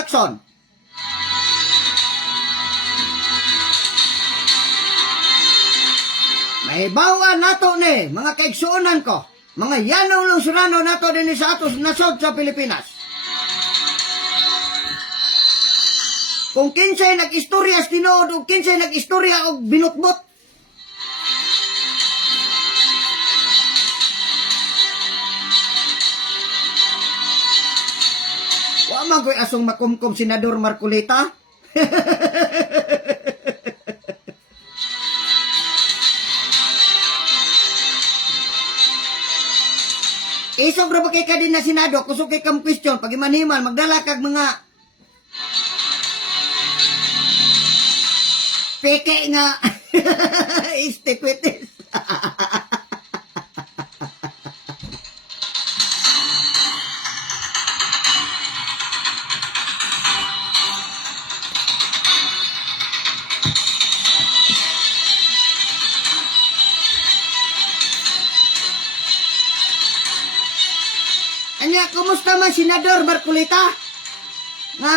Lacson. Mahibawan nato ni mga kaigsuonan ko, mga yanong lungsurano nato din sa atos nasod sa Pilipinas. Kung kinsay nag-istorya sa tinuod o kinsay nag-istorya o binutbot, wa man ko'y asong makumkum Senador Marcolita. Isog ra ba kay kadin na Senado, kusog kay kam question, pag imanhiman, magdala kag mga peke nga istikwitis. Anya, kumusta man Senador Marcolita? Nga,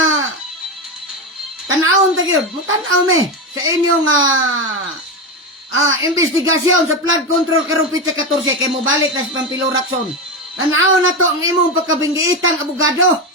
tanawon ta gyud, mutanaw me sa inyong investigasyon sa flood control karong pitsa 14 kay mo balik na sa Pampilo Lacson. Tanaw na to ang imong pagkabinggiitang abogado.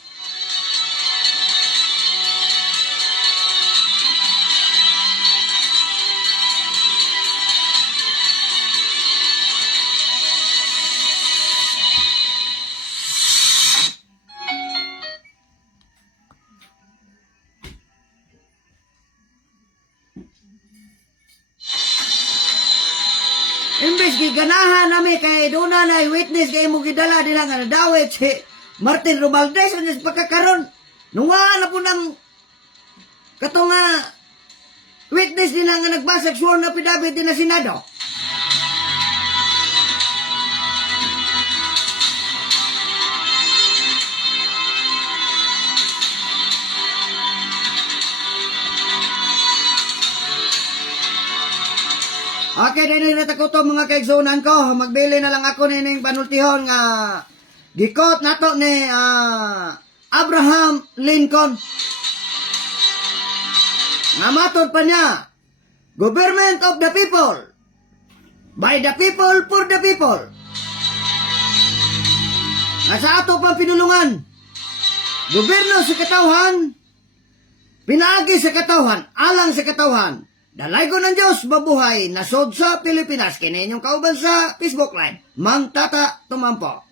Imbes giganahan nami kay doon na witness kay mo gidala nila nga nadawit si Martin Romualdez ang pagkakaroon. Nunga na po ng katong witness nila nga nagbasag sworn affidavit din na Senado. Okay, din nila ko to mga kaigsunan ko. Magbili na lang ako nining panultihon nga gikot nato ni Abraham Lincoln. Nga matod pa niya, government of the people, by the people, for the people. Nga sa ato pang pinulungan, gobyerno sa katawhan, pinaagi sa katawhan, alang sa katawhan. Dalay ko ng Diyos, mabuhay, nasod sa Pilipinas. Kininyong kauban sa Facebook Live. Mang Tata Tumampo.